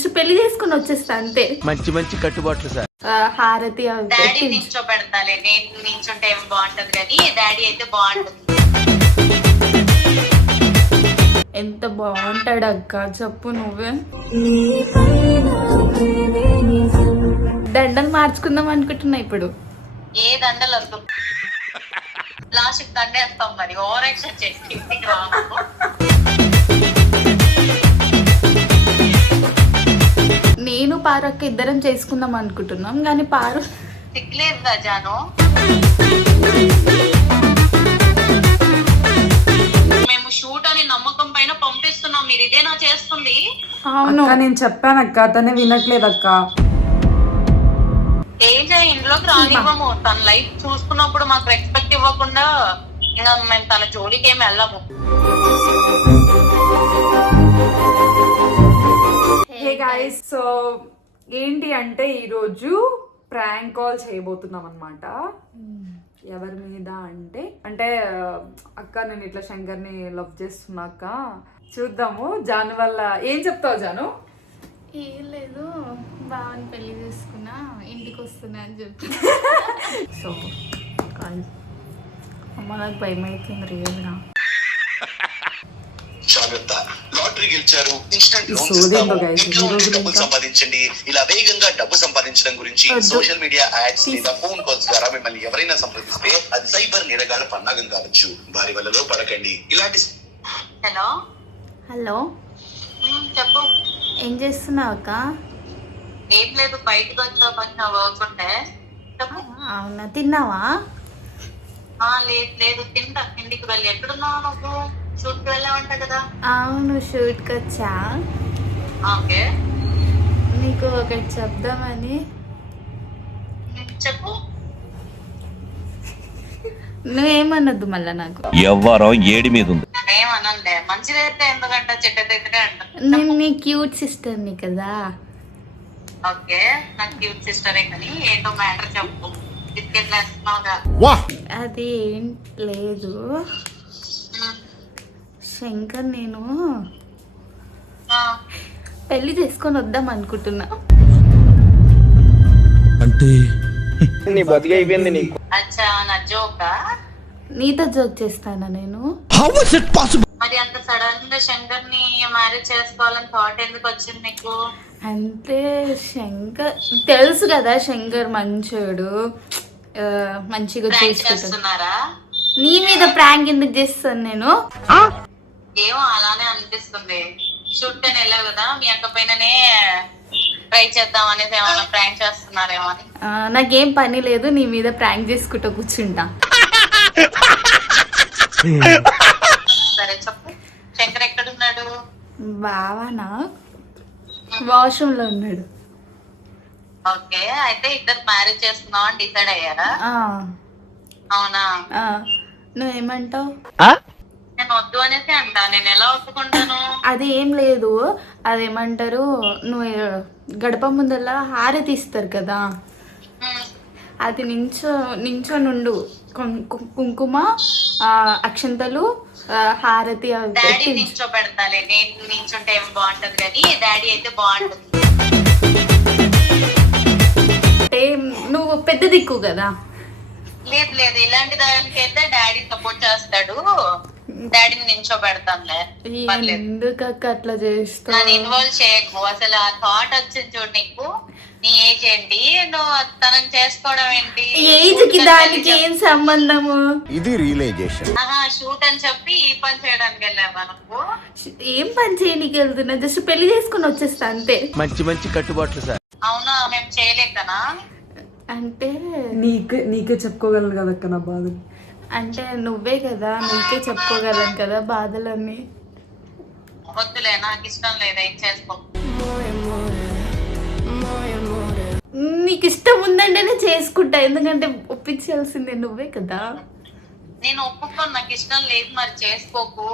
Just పెళ్ళి చేసుకుని వచ్చేస్తా అంతే. మంచి మంచి కట్టుబాట్లు సార్. హారతి డాడీ పెడతాలే నేను నించుంటే ఏం బాగుంటది కానీ డాడీ అయితే బాగుంటది. ఎంత బాగుంటాడు అక్క చెప్పు నువ్వే. దండలు మార్చుకుందాం అనుకుంటున్నా ఇప్పుడు. ఏ దండలు వద్దు. లాస్ట్ దండేస్తాం మరి. ఓవర్ యాక్షన్ చేసి ఇంటికి రాము నేను పారు అక్క ఇద్దరం చేసుకుందాం అనుకుంటున్నాం కానీ పారు జాను మేము షూట్ అని నమ్మకం పైన పంపిస్తున్నాం మీరు ఇదేనా చేస్తుంది. అవును. అక్క నేను చెప్పాను అక్క తనే వినట్లేదు అక్క. తేజ ఇంట్లోకి రానివ్వము. తన లైఫ్ చూసుకున్నప్పుడు మాకు రెస్పెక్ట్ ఇవ్వకుండా ఇంకా మేము తన జోలికి ఏమి వెళ్ళము. గాయస్ సో ఏంటి అంటే ఈరోజు ప్రాంక్ కాల్ చేయబోతున్నాం అనమాట ఎవరి మీద అంటే అంటే అక్క నేను ఇట్లా శంకర్ని లవ్ చేస్తున్నాక చూద్దాము జాను వల్ల ఏం చెప్తావు జాను? ఏం లేదు బావని పెళ్ళి చేసుకున్నా ఇంటికి వస్తున్నా అని చెప్పి. సో అమ్మ నాకు భయం అవుతుంది రియల్గా జాగ్రత్త. లాటరీ గెలిచారు. ఇన్స్టెంట్ లోన్స్ ఇస్తాము. ఇంట్లో ఉండి డబ్బులు. సంపాదించండి. ఇలా వేగంగా డబ్బు సంపాదించడం గురించి. సోషల్ మీడియా యాడ్స్ లేదా ఫోన్ కాల్స్ ద్వారా మిమ్మల్ని ఎవరైనా సంప్రదిస్తే అది సైబర్ నిరగాల పన్నాగం కావచ్చు. వారి వలలో పడకండి. ఇలాంటి హలో? హలో? చెప్పు. ఏం చేస్తున్నావు అక్క? ఏం లేదు బయటకు వచ్చా కొంచెం వర్క్ ఉంటే. చెప్పు. అవునా? తిన్నావా? ఆ, లేదు లేదు. తింటా. ఇంటికి వెళ్ళి. ఎక్కడున్నావు నువ్వు? అవును షూట్కి వచ్చా. ఓకే. నీకు ఒకటి చెప్దామని. చెప్పు. నువ్వేమనొద్దు మళ్ళా నాకు. ఎవ్వరం ఏడి మీద ఉంది. ఏమనంలే మంచిదైతే ఎందుకంట చెడ్డదైతే అంట. నేను నీ క్యూట్ సిస్టర్ని కదా. ఓకే. నాకు క్యూట్ సిస్టరే కానీ ఏంటో మ్యాటర్ చెప్పు. అది ఏం లేదు. శంకర్ నేను. ఆ, పెళ్ళి చేసుకొని వద్దాం అనుకుంటున్నా. అచ్చా నా జోకా? నీతో జోక్ చేస్తానా నేను? మరి అంత సడన్గా శంకర్ని మ్యారేజ్ చేసుకోవాలని థాట్ ఎందుకు వచ్చింది నీకు? అంటే శంకర్ తెలుసు కదా శంకర్ మంచోడు. మంచిగా చేస్తున్నారా? నీ మీద ప్రాంక్ ఎందుకు చేస్తాను నేను? ఏమో అలానే అనిపిస్తుంది. షూట్ అని వెళ్ళావు కదా మీ అక్క పైననే ట్రై చేద్దాం అనేసి ఏమైనా ప్రాంక్ చేస్తున్నారేమో అని. ఆ, నాకేం పని లేదు నీ మీద ప్రాంక్ చేసుకుంటూ కూర్చుంటా. సరే చెప్పు. శంకర్ ఎక్కడున్నాడు? బావానా? వాష్రూమ్లో ఉన్నాడు. ఓకే అయితే ఇద్దరు మ్యారేజ్ చేసుకుందాం అని డిసైడ్ అయ్యారా? ఆ, అవునా? ఆ, నువ్వేమంటావు? నేను వద్దు అనేసి అంట. నేను ఎలా ఒప్పుకుంటాను? అది ఏం లేదు. అదేమంటారు? నువ్వు గడప ముందల్లా హారతి ఇస్తారు కదా? అది నించో నించో నుండు. కుం- కు- కుంకుమ ఆ, అక్షంతలు హారతి డాడీ నేను నించుంటే ఏం బాగుంటది కానీ డాడీ అయితే బాగుంటది. అంటే నువ్వు పెద్ద దిక్కు కదా? లేదు లేదు. ఇలాంటి దానికి అయితే డాడీ సపోర్ట్ చేస్తాడు. డాడీని నించో పెడతానులే పర్లేదు. ఎందుకు అక్క అట్లా చేస్తావు? నన్ను ఇన్వాల్వ్ చేయకు. అసలు ఆ థాట్ వచ్చింది చూడు నీకు. నీ ఏజ్ ఏంటి? నువ్వు తనని చేసుకోవడం ఏంటి? ఏజ్కి దానికి ఏం సంబంధము? ఇది రియలైజేషన్ ఆహా షూట్ అని చెప్పి ఈ పని చేయడానికి వెళ్ళావా నువ్వు? ఏం పని చేయనీకి వెళ్తున్నా? జస్ట్ పెళ్ళి చేసుకుని వచ్చేస్తా అంతే. మంచి మంచి కట్టుబాట్లు సార్. అవునా మేము చేయలేకనా అంటే నీకే నీకే చెప్పుకోగలను కదక్క నా బాధ అంటే నువ్వే కదా నీకే చెప్పుకోగలను కదా బాధలన్నీ. వద్దులే నాకు ఇష్టం లేదు ఏం చేసుకో. నీకు ఇష్టం ఉందంటేనే చేసుకుంటా ఎందుకంటే ఒప్పించాల్సిందే నువ్వే కదా. నేను ఒప్పుకోను నాకు ఇష్టం లేదు మరి చేసుకోకు.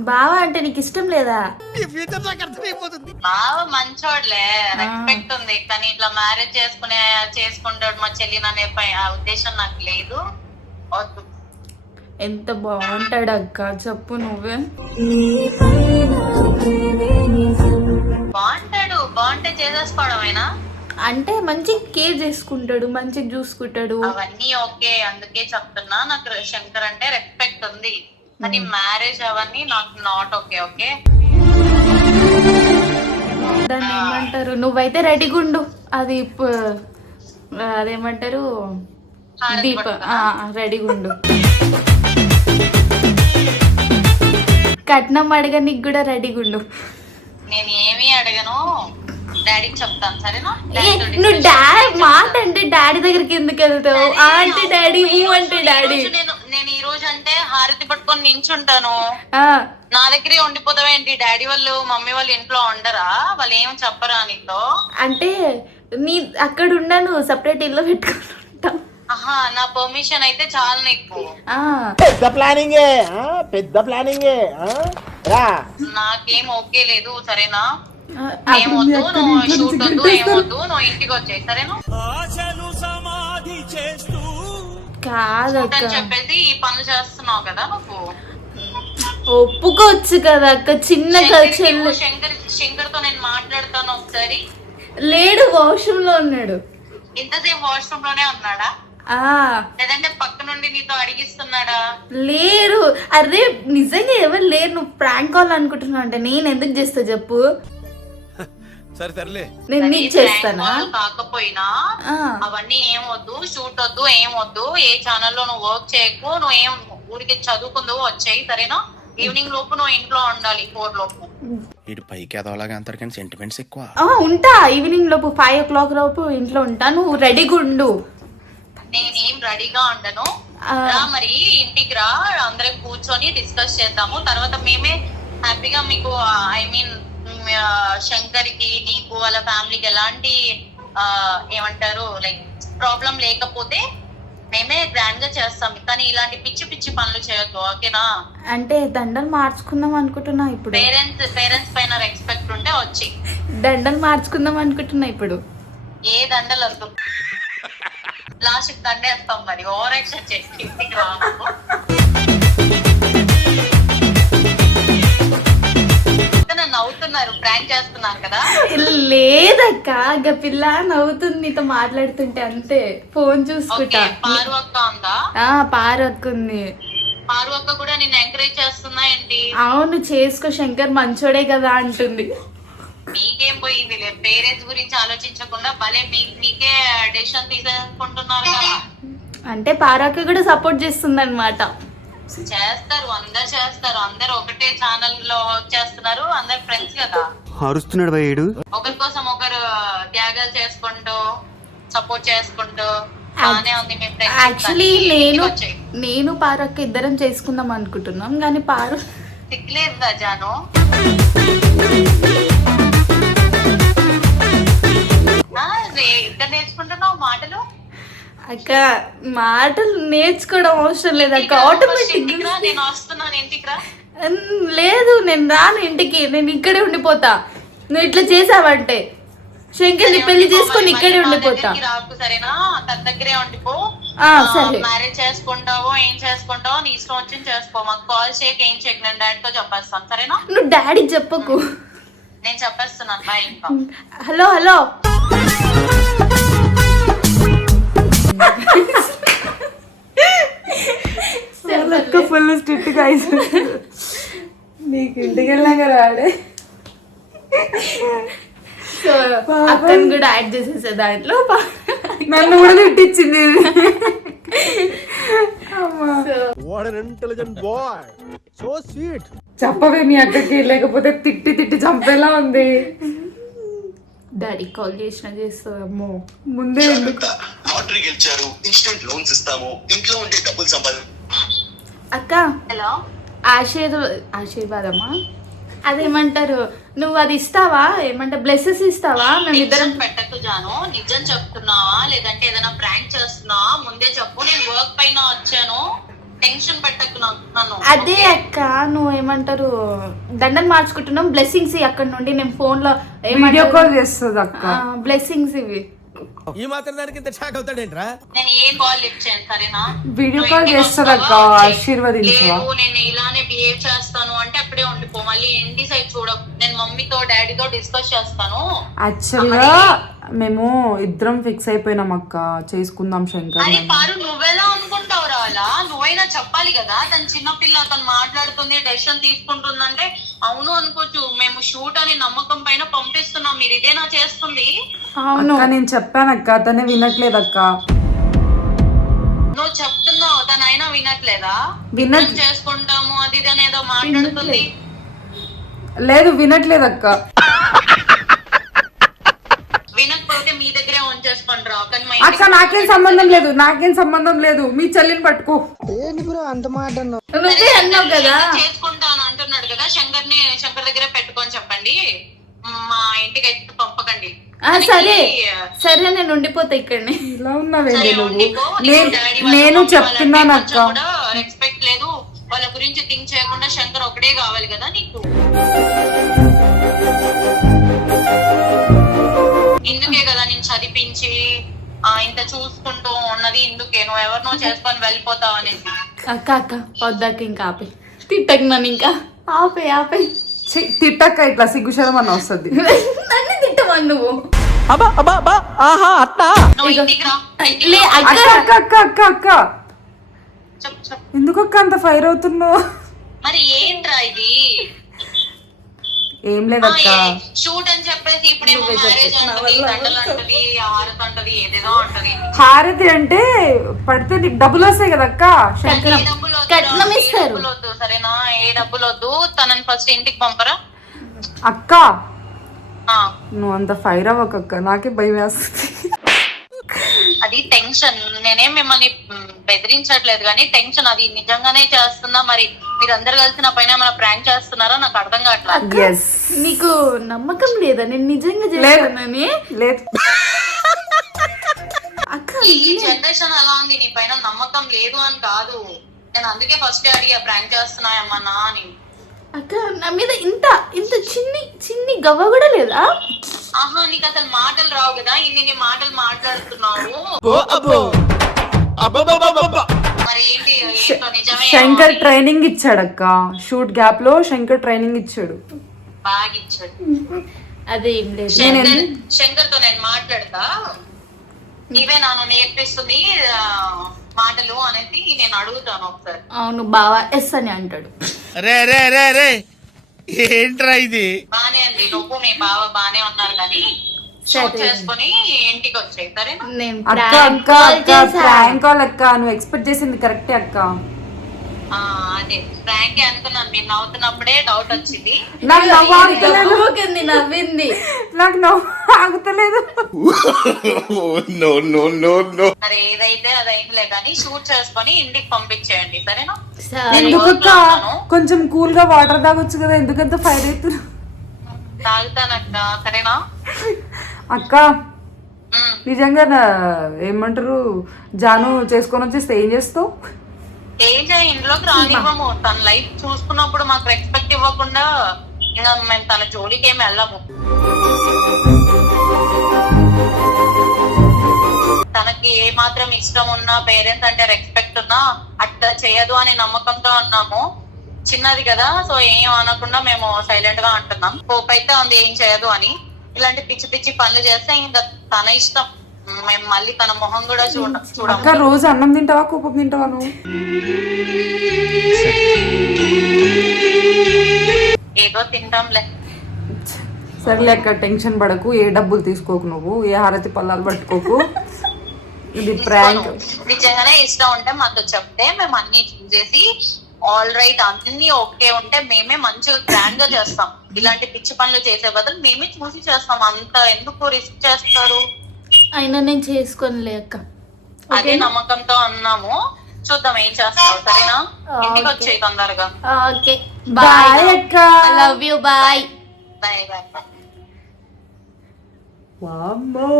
బావా అంటే నీకు ఇష్టం లేదా? బావ మంచోడ్లే రెస్పెక్ట్ ఉంది కానీ ఇట్లా మ్యారేజ్ చేసుకునే చేసుకుంటాడు మా చెల్లిని అనే పై- ఆ ఉద్దేశం నాకు లేదు. వద్దు. ఎంత బాగుంటాడు అక్క? చెప్పు నువ్వే. బాగుంటాడు. బాగుంటే చేసేసుకోవడమేనా? అంటే మంచిగా కేర్ చేసుకుంటాడు మంచిగా చూసుకుంటాడు అవన్నీ ఓకే. అందుకే చెప్తున్నా నాకు శంకర్ అంటే రెస్పెక్ట్ ఉంది. కానీ మ్యారేజ్ అవన్నీ నాకు నాట్ ఓకే ఓకే దాన్ని ఏమంటారు? నువ్వైతే రెడీగా ఉండు అది అదేమంటారు? దీప రెడీగా ఉండు కట్నం అడగనికి కూడా రెడీగా ఉండు నేను ఏమీ అడగను. డాడీకి చెప్తాను సరేనా? నువ్వు డాడీ మాట అంటే డాడీ దగ్గరికి ఎందుకు వెళ్తావు? అంటే డాడీ అంటే డాడీ. నేను నేను ఈ రోజు అంటే హారతి పట్టుకొని నించుంటాను. నా దగ్గరే ఉండిపోతావేంటి డాడీ వాళ్ళు మమ్మీ వాళ్ళు ఇంట్లో ఉండరా? వాళ్ళు ఏం చెప్పరా నీతో? అంటే నీ అక్కడ ఉండను సపరేట్ ఇల్లు పెట్టుకుని ఉంటాం ఆహా నా పర్మిషన్ అయితే చాలా నీకు. ఆ, పెద్ద ప్లానింగే? పెద్ద ప్లానింగే? రా. నాకేం ఓకే లేదు సరేనా? ఆ, ఏమొద్దు నువ్వు షూట్ వద్దు ఏమొద్దు నువ్వు ఇంటికి వచ్చేయి సరేనా? కాదక్క. అని చెప్పేసి ఈ పనులు చేస్తున్నావు కదా నువ్వు. ఒప్పుకోవచ్చు కదా అక్క చిన్న శంకర్ శంకర్తో నేను మాట్లాడతాను ఒకసారి. లేడు వాష్రూమ్లో ఉన్నాడు. ఇంతసేపు వాష్రూమ్లోనే ఉన్నాడా? లేదంటే పక్క నుండి నీతో అడిగిస్తున్నాడా? లేరు. అరే నిజంగా ఎవరు లేరు? నువ్వు ప్రాంక్ కాల్ అనుకుంటున్నావు అంటే నేను ఎందుకు చేస్తా చెప్పు? సరే తరలే నేను నీకు చేస్తానా? కాకపోయినా అవన్నీ ఏం వద్దు షూట్ వద్దు ఏం వద్దు. ఏ ఛానల్లో నువ్వు వర్క్ చేయకు నువ్వు ఏం ఊరికి చదువుకుందు వచ్చేయి సరేనా? ఈవినింగ్ లోపు నువ్వు ఇంట్లో ఉండాలి ఫోర్ లోపు. ఇటు పైకి ఎదవలాగా అంటారు కానీ సెంటిమెంట్స్ ఎక్కువ. ఆ, ఉంటా. ఈవినింగ్ లోపు ఫైవ్ ఓ క్లాక్ లోపు ఇంట్లో ఉంటా. నువ్వు రెడీగా ఉండు నేనేం రెడీగా ఉండను. రా మరి ఇంటికి రా అందరం కూర్చొని డిస్కస్ చేద్దాము. తర్వాత మేమే హ్యాపీగా మీకు ఐ మీన్ శంకర్కి నీకు వాళ్ళ ఫ్యామిలీకి ఎలాంటి ఏమంటారు లైక్ ప్రాబ్లం లేకపోతే మేమే గ్రాండ్గా చేస్తాం. కానీ ఇలాంటి పిచ్చి పిచ్చి పనులు చేయొద్దు ఓకేనా? అంటే దండలు మార్చుకుందాం అనుకుంటున్నా ఇప్పుడు. పేరెంట్స్ పేరెంట్స్ పైన రెస్పెక్ట్ ఉంటే వచ్చి. దండలు మార్చుకుందాం అనుకుంటున్నా ఇప్పుడు. ఏ దండలు వద్దు. లాస్ట్ దండేస్తాం మరి. ఓవర్ యాక్షన్ చేసి నవ్వుతున్నారు. ప్రాంక్ చేస్తున్నారు కదా. లేదక్క ఇక పిల్ల నవ్వుతుంది నీతో మాట్లాడుతుంటే అంతే. ఫోన్ చూసుకుంటా. పారు అక్క ఉందా? ఆ పారక్కుంది పారు అక్క కూడా నేను ఎంకరేజ్ చేస్తున్నా ఏంటి? అవును చేసుకో శంకర్ మంచోడే కదా అంటుంది. మీకేం పోయింది? లేదు పేరెంట్స్ గురించి ఆలోచించకుండా భలే మీకే డెసిషన్ తీసేసుకుంటున్నారు కదా. అంటే పారక్క కూడా సపోర్ట్ చేస్తుంది అనమాట చేస్తారు అందరు చేస్తారు. అందరు ఒకటే ఛానల్లో వర్క్ చేస్తున్నారు. అందరు ఫ్రెండ్స్ కదా. అరుస్తున్నాడు భయ్యుడు ఒకరి కోసం ఒకరు త్యాగాలు చేసుకుంటూ సపోర్ట్ చేసుకుంటూ బానే ఉంది మీ ఫ్రెండ్స్ యాక్చువల్లీ నేను నేను పారక్క ఇద్దరం చేసుకుందాం అనుకుంటున్నాం కానీ పారు సిగ్గులేదా జాను అక్క మాటలు నేర్చుకోవడం అవసరం లేదు అక్క. ఆటోమేటిక్ లేదు నేను రాను ఇంటికి నేను ఇక్కడే ఉండిపోతా. నువ్వు ఇట్లా చేసావంటే. శంకర్ని పెళ్ళి చేసుకొని ఇక్కడే ఉండిపోతా. దగ్గరికి రాకు సరేనా? తన దగ్గరే ఉండిపో. సరే. మ్యారేజ్ చేసుకుంటావో ఏం చేసుకుంటావో నీ ఇష్టం వచ్చింది చేసుకో. మాకు కాల్ చేయక ఏం చేయక నేను డాడీతో చెప్పేస్తాను సరేనా? నువ్వు డాడీ చెప్పకు. నేను చెప్పేస్తున్నాను. Bye hello hello. ఫుల్ స్ట్రిక్ట్గా నీకు ఇంటికి వెళ్ళాక రాడే. సో అక్కని కూడా యాడ్ చేసేసే దాంట్లో నన్ను కూడా తిట్టించింది what an intelligent boy so sweet చెప్పవే మీ అక్కకి లేకపోతే తిట్టి తిట్టి చంపేలా ఉంది. డాడీ కాల్ చేసిన చేస్తామో ముందే లాటరీ గెలిచారు ఇన్స్టెంట్ లోన్స్ ఇస్తాము ఇంట్లో ఉండే డబ్బులు సంపాది అక్క హలో. ఆశీర్వ ఆశీర్వాదమా? అదేమంటారు? నువ్వు అది ఇస్తావా? ఏమంటే బ్లెస్సెస్ ఇస్తావా? మేమిద్దరం టెన్షన్ పెట్టకు జాను. నిజం చెప్తున్నావా? లేదంటే ఏదైనా ప్రాంక్ చేస్తున్నావా? ముందే చెప్పు. నేను వర్క్ పైన వచ్చాను. టెన్షన్ పెట్టకు నన్ను. అదే అక్క నువ్వు ఏమంటారు దండలు మార్చుకుంటున్నాం బ్లెస్సింగ్స్ అక్కడ నుండి నేను ఫోన్లో వీడియో కాల్ చేస్తుంది అక్క. బ్లెస్సింగ్స్ ఇవి. ఈ మాత్రం దానికి ఇంత షాక్ అవుతాడేంట్రా? నేను ఏ కాల్ లిఫ్ట్ చేయను సరేనా? వీడియో కాల్ చేస్తారు అక్క లేదు నేను ఇలానే బిహేవ్ చేస్తాను అంటే అప్పుడే ఉండిపో. మళ్ళీ ఇంటి సైడ్ చూడకు. నేను మమ్మీతో డాడీతో డిస్కస్ చేస్తాను. యాక్చువల్గా మేము ఇద్దరం ఫిక్స్ అయిపోయినాం అక్క. చేసుకుందాం శంకర్ అరే పారు నువ్వెలా అనుకుంటావురా అలా? నువ్వైనా చెప్పాలి కదా తను చిన్నపిల్ల తను మాట్లాడుతుంది డెసిషన్ తీసుకుంటుందంటే. అవును అనుకోవచ్చు మేము షూట్ అని నమ్మకం పైన పంపిస్తున్నాం మీరు ఇదేనా చేస్తుంది? అవును. అక్క నేను చెప్పాను అక్క తనే వినట్లేదు అక్క. నువ్వు చెప్తున్నావు తను అయినా వినట్లేదా? వినట్- ఇద్దరం చేసుకుంటాము అది ఇది అనేదో మాట్లాడుతుంది. లేదు వినట్లేదు అక్క వినకపోతే మీ కానీ అక్క ఇంటికి నాకేం సంబంధం లేదు నాకేం సంబంధం లేదు. మీ చెల్లిని పట్టుకో. నువ్వే అన్నావు కదా? చేసుకుంటాను అంటున్నాడు కదా. శంకర్ని శంకర్ దగ్గరే పెట్టుకొని చెప్పండి. మా ఇంటికి అయితే పంపకండి. ఆ, సరే. సరే నేను ఉండిపోతా ఇక్కడనే. ఇలా ఉన్నావేంటి నువ్వు? నేను చెప్తున్నాను అక్క. రెస్పెక్ట్ లేదు. వాళ్ళ గురించి థింక్ చేయకుండా శంకర్ ఒకటే కావాలి కదా నీకు? ఇంత చూసుకుంటూ ఉన్నది ఇందుకే. నువ్వు ఎవరినో చేసుకొని వెళ్ళిపోతావు అనేసి. అక్క అక్క వద్దాక ఇంకా ఆపే. తిట్టకు నన్ను ఇంకా. ఆపే ఆపే. తిట్టక్క ఇట్లా సిగ్గుశరం అని వస్తుంది. నన్ను తిట్టమని నువ్వు. నువ్వు ఇంటికి రా. లే అక్క. అక్క అక్క అక్క అక్క అక్క. ఎందుకు అక్క అంత ఫైర్ అవుతున్నావు? మరి ఏంట్రా ఇది? ఏం లేదక్క షూట్ అని చెప్పేసి ఇప్పుడేమో మ్యారేజ్ అంటది దండలు అంటది ఏదేదో అంటది. హారతి అంటే పడితే నీకు డబ్బులు వస్తాయి కదా అక్క శంకరం. ఏ డబ్బులు వద్దు, కట్నం ఇస్తారు. వద్దు సరేనా? ఏ డబ్బులు వద్దు తనని ఫస్ట్ ఇంటికి పంపరా? అక్క ఆ, నువ్వు అంత ఫైర్ అవ్వకక్క నాకే భయం వేస్తుంది. అది టెన్షన్. నేనేం మిమ్మల్ని బెదిరించట్లేదు కానీ టెన్షన్ అది నిజంగానే చేస్తుందా? మరి మీరందరు కలిసి నా పైన ఏమైనా ప్రాంక్ చేస్తున్నారా నాకు అర్థం కావట్లేదు. నీకు నమ్మకం లేదా? నేను నిజంగా చేస్తానని లేదు. అక్క ఈ జనరేషన్ అలా ఉంది నీ పైన నమ్మకం లేదు అని కాదు. నేను అందుకే ఫస్ట్ అడిగా ప్రాంక్ చేస్తున్నాయమ్మా అని అక్క నా మీద ఇంత ఇంత చిన్ని చిన్ని గవ్వ కూడా లేదా? ఆహా నీకు అసలు మాటలు రావు కదా ఇన్ని నీ మాటలు మాట్లాడుతున్నావు. మరి ఏంటి ఏంటో నిజమే శంకర్ ట్రైనింగ్ ఇచ్చాడు అక్క. షూట్ గ్యాప్లో శంకర్ ట్రైనింగ్ ఇచ్చాడు. బాగా ఇచ్చాడు. అదేం లేదు. శంకర్ శంకర్తో నేను మాట్లాడతా. నీవే నన్ను నేర్పిస్తుంది ఆ, మాటలు అనేసి నేను అడుగుతాను ఒకసారి. అవును బావా ఎస్ అని అంటాడు. రే రే రే రే. ఏంట్రా ఇది? బానే అండి నువ్వు మీ బావ బానే ఉన్నారు కానీ షూట్ చేసుకుని ఇంటికి వచ్చాయి. సరేనా? నేను అక్క prank అక్క చేశా. ప్రాంక్ కాల్ అక్క. నువ్వు ఎక్స్పెక్ట్ చేసింది కరెక్టే అక్క. అదే. ప్రాంక్ అనుకున్నాను. మీరు నవ్వుతున్నప్పుడే డౌట్ వచ్చింది. నాకు నవ్వింది. నాకు నవ్వు ఆగుతలేదు. నో నో నో నో సరే ఏదైతే అది అయిందిలే కానీ షూట్ చేసుకొని ఇంటికి పంపించేయండి. సరేనా? ఎందుకు కొంచెం కూల్గా వాటర్ తాగొచ్చు కదా ఎందుకంత ఫైర్ అవుతున్నా? తాగుతానక్క సరేనా? అక్క. నిజంగా ఏమంటారు జాను చేసుకొని వచ్చేస్తే ఏం చేస్తావు? ఏం చేయ ఇంట్లోకి రానివ్వము. తన లైఫ్ చూసుకున్నప్పుడు మాకు రెస్పెక్ట్ ఇవ్వకుండా ఇంకా మేము తన జోలికి ఏమి వెళ్ళము. తనకి ఏ మాత్రం ఇష్టం ఉన్నా పేరెంట్స్ అంటే రెస్పెక్ట్ ఉన్నా అట్లా చేయదు అనే నమ్మకంతో ఉన్నాము చిన్నది కదా సో ఏం అనకుండా మేము సైలెంట్గా అంటున్నాం. హోప్ అయితే ఉంది ఏం చేయదు అని. ఇలాంటి పిచ్చి పిచ్చి పనులు చేస్తే ఇంకా తన ఇష్టం. మేము మళ్ళీ తన మొహం కూడా చూడ అక్క రోజు అన్నం తింటావా కోపం తింటావా నువ్వు? ఏదో తింటాంలే. సరేలే అక్క టెన్షన్ పడకు. ఏ డబ్బులు తీసుకోకు నువ్వు ఏ హారతి పల్లాలు పట్టుకోకు. ఇది ప్రాంక్. నిజంగానే ఇష్టం ఉంటే మాతో చెప్తే మేము అన్ని చూసేసి ఆల్ రైట్ అన్ని ఓకే ఉంటే మేమే మంచిగా గ్రాండ్గా చేస్తాం. ఇలాంటి పిచ్చి పనులు చేసే బదులు మేమే చూసి చేస్తాం. అంత ఎందుకు రిస్క్ చేస్తారు? అయినా నేను చేసుకోనిలే అక్క. అదే నమ్మకంతో అన్నాము. చూద్దాం ఏం చేస్తావు సరేనా? ఇంటికి వచ్చేయి తొందరగా. ఓకే. బాయ్. అక్క. Love you bye. Bye bye వామ్మో.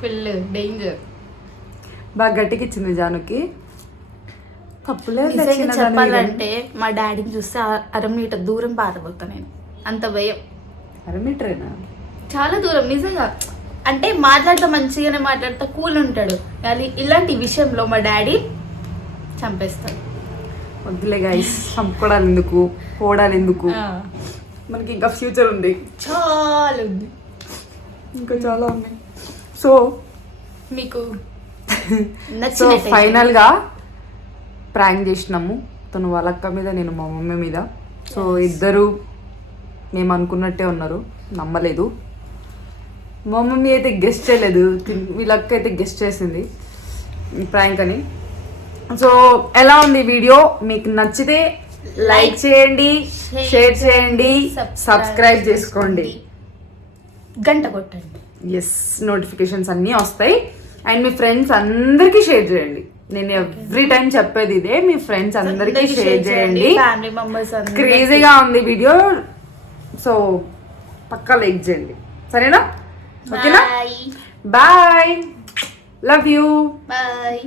Full danger. బాగా గట్టికి ఇచ్చింది జానుకి. చెప్పాలంటే మా డాడీని చూస్తే అర మీటర్ దూరం పారిపోతా నేను. అంత భయం. అరే మీటరేనా? చాలా దూరం నిజంగా. అంటే మాట్లాడతా మంచిగానే మాట్లాడతా కూల్ ఉంటాడు. కానీ ఇలాంటి విషయంలో మా డాడీ చంపేస్తాడు. వద్దులే గైస్ చంపుకోవడాలు ఎందుకు? పోవడాలు ఎందుకు? మనకి ఇంకా ఫ్యూచర్ ఉంది. చాలా ఉంది. ఇంకా చాలా ఉన్నాయి సో మీకు సో నచ్చిన ఫైనల్గా ప్రాంక్ చేసినాము. తను వాళ్ళ అక్క మీద నేను మా మమ్మీ మీద. సో ఇద్దరు మేము అనుకున్నట్టే ఉన్నారు. నమ్మలేదు. మా మమ్మీ అయితే గెస్ట్ చేయలేదు. తిన్- వీళ్ళ అక్క అయితే గెస్ట్ చేసింది. ప్రాంక్ అని. సో ఎలా ఉంది వీడియో? మీకు నచ్చితే లైక్ చేయండి షేర్ చేయండి సబ్స్క్రైబ్ చేసుకోండి. గంట కొట్టండి. ఎస్ నోటిఫికేషన్స్ అన్నీ వస్తాయి. అండ్ మీ ఫ్రెండ్స్ అందరికీ షేర్ చేయండి. నేను ఎవ్రీ టైం చెప్పేది ఇదే. మీ ఫ్రెండ్స్ అందరికీ షేర్ చేయండి ఫ్యామిలీ మెంబర్స్ క్రేజీగా ఉంది వీడియో సో పక్కా లైక్ చేయండి. సరేనా? ఓకేనా? Bye love you bye